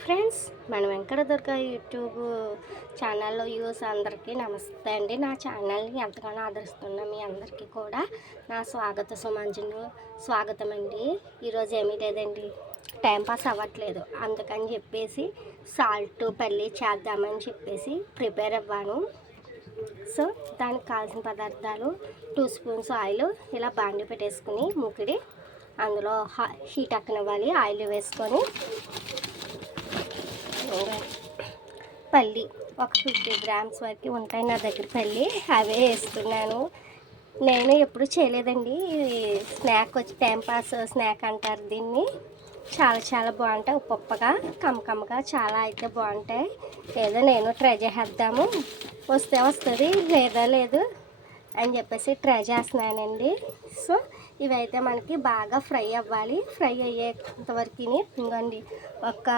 Friends, మన Venkata Durga YouTube ఛానల్లో views అందరికీ నమస్తే అండి. నా ఛానల్ని ఎంతగానో ఆదరిస్తున్న మీ అందరికీ కూడా నా స్వాగతం అండి. ఈరోజు ఏమీ లేదండి, టైంపాస్ అవ్వట్లేదు, అందుకని చెప్పేసి సాల్ట్ పల్లి చేద్దామని చెప్పేసి ప్రిపేర్ అవ్వాను. సో దానికి కావాల్సిన పదార్థాలు 2 స్పూన్స్ ఆయిల్ ఇలా బాండి పెట్టేసుకుని మూకిడి అందులో హీట్ ఎక్కనివ్వాలి. ఆయిల్ వేసుకొని పల్లి ఒక 50 గ్రామ్స్ వరకు ఉంటాయి నా దగ్గర పల్లి, అవే వేస్తున్నాను. నేను ఎప్పుడు చేయలేదండి, స్నాక్ వచ్చి టైంపాస్ స్నాక్ అంటారు దీన్ని. చాలా బాగుంటాయి, ఉప్పగా కమ్మగా చాలా అయితే బాగుంటాయి. ఏదో నేను ట్రై చేద్దాము, వస్తే వస్తుంది లేదా లేదు అని చెప్పేసి ట్రై చేస్తున్నానండి. సో ఇవైతే మనకి బాగా ఫ్రై అవ్వాలి. ఫ్రై అయ్యేంత వరకు ఇంకోండి ఒక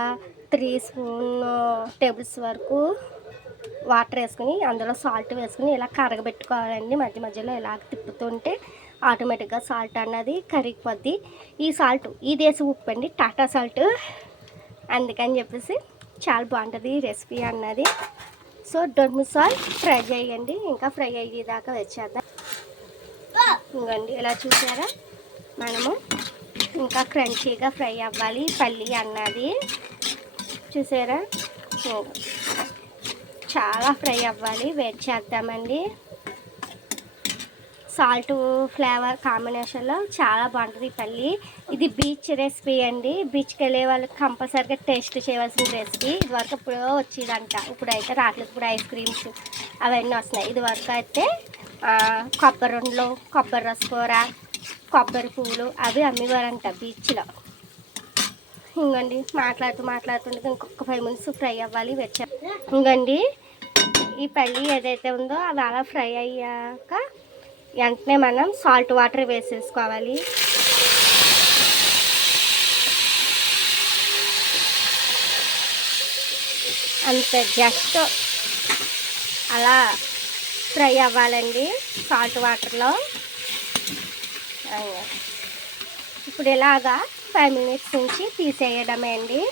3 టేబుల్స్ వరకు వాటర్ వేసుకుని అందులో సాల్ట్ వేసుకుని ఇలా కరగబెట్టుకోవాలండి. మధ్యలో ఇలా తిప్పుతుంటే ఆటోమేటిక్గా సాల్ట్ అన్నది కరిగిపోద్ది. ఈ సాల్ట్ ఈ దేశ ఉప్పు అండి, టాటా సాల్ట్, అందుకని చెప్పేసి చాలా బాగుంటుంది ఈ రెసిపీ అన్నది. So don't miss all, fry చేయండి, ఇంకా ఫ్రై అయ్యేదాకా వచ్చేద్దాం. ఇంకండి ఇలా చూసారా, మనము ఇంకా క్రంచీగా ఫ్రై అవ్వాలి పల్లి అన్నది. చూసారా, చాలా ఫ్రై అవ్వాలి, వెయిట్ చేద్దామండి. సాల్ట్ ఫ్లేవర్ కాంబినేషన్లో చాలా బాగుంటుంది ఈ పల్లి. ఇది బీచ్ రెసిపీ అండి, బీచ్కి వెళ్ళే వాళ్ళకి కంపల్సరీగా టేస్ట్ చేయవలసిన రెసిపీ. ఇదివరకు ఎప్పుడో వచ్చేదంట, ఇప్పుడైతే రావట్లేదు. ఇప్పుడు ఐస్ క్రీమ్స్ అవన్నీ వస్తున్నాయి. ఇదివరకు అయితే కొబ్బరి ఉండలు, కొబ్బరి రసకూర, కొబ్బరి పువ్వులు అవి అమ్మేవారంట బీచ్లో. ఇంకండి మాట్లాడుతుంటే ఇంకొక 5 మినిట్స్ ఫ్రై అవ్వాలి, వెచ్చ. ఇంకండి ఈ పల్లి ఏదైతే ఉందో అది అలా ఫ్రై అయ్యాక వెంటనే మనం సాల్ట్ వాటర్ వేసేసుకోవాలి. అంతే, జస్ట్ అలా ఫ్రై అవ్వాలండి సాల్ట్ వాటర్లో. ఇప్పుడు ఇలాగా 5 మినిట్స్ నుంచి తీసేయడమే అండి.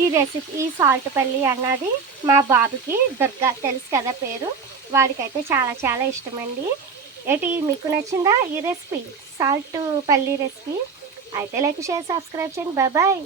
ఈ రెసిపీ, ఈ సాల్ట్ పల్లి అన్నది మా బాబుకి దుర్గా తెలుసు కదా పేరు, వాడికైతే చాలా ఇష్టమండి. ఏంటి మీకు నచ్చిందా ఈ రెసిపీ, సాల్ట్ పల్లి రెసిపీ? అయితే లైక్, షేర్, సబ్స్క్రైబ్ చేయండి. బాయ్.